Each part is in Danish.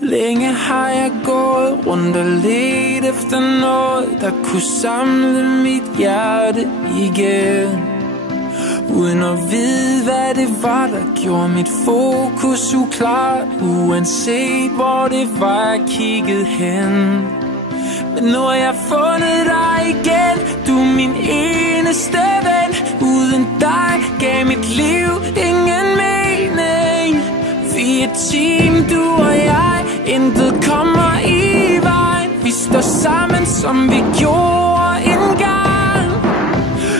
Længe har jeg gået rundt og let efter noget, der kunne samle mit hjerte igen, uden at vide, hvad det var, der gjorde mit fokus uklart, uanset hvor det var, jeg kiggede hen. Men nu har jeg fundet dig igen, du er min eneste ven. Uden dig gav mit liv ingen mening. Vi er et team, du og jeg, intet kommer i vejen. Vi står sammen, som vi gjorde engang.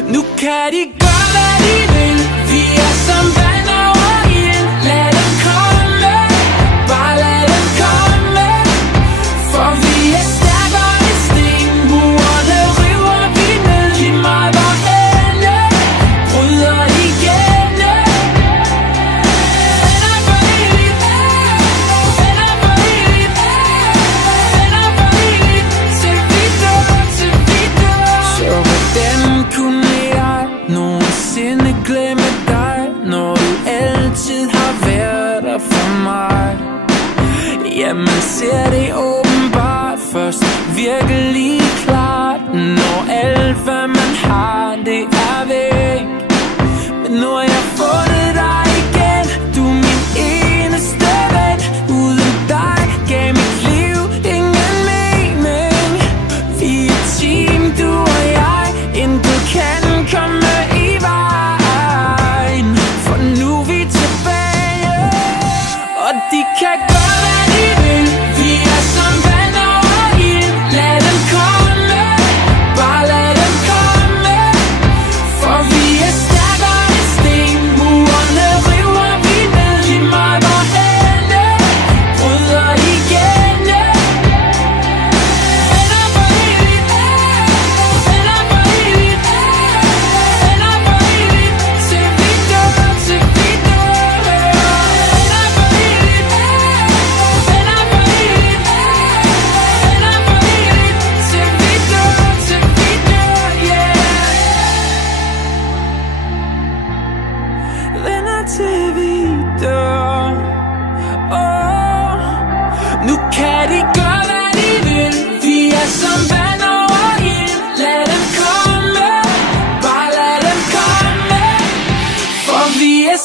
Nu kan de gøre, hvad de vil. Vi er som vand over ild. Lad dem komme, bare lad dem komme. For vi er stærkere end sten. Murene river vi ned. Lige meget hvorhenne bryder igennem. Venner for evigt, venner for evigt, venner for evigt. Til vi dør, til vi dør. Så hvordan kunne jeg nogensinde glemme dig, når du altid har været der for mig? Ja, man ser det åbenbart først virkelig klart, når alt hvad man har, det er væk. Men nu har jeg fundet dig igen, du er min eneste ven. Uden dig gav mit liv ingen mening. Vi er et team, du og jeg, intet kan komme i vejen. For nu er vi tilbage, og de kan gøre, hvad de vil. Vi er som vand over ild. Lad dem komme, bare lad dem komme. For vi er stærkere end sten. Murene river vi ned. Lige meget hvorhenne bryder igennem. Venner for evigt, venner for evigt, venner for evigt. Til vi dør, til vi dør. Venner for evigt, venner for evigt, venner for evigt. Til vi dør, til vi dør, yeah. Venner til vi dør. Nu kan de gøre, hvad de vil. Vi er som vand over ild. Lad dem komme, bare lad dem komme. For vi er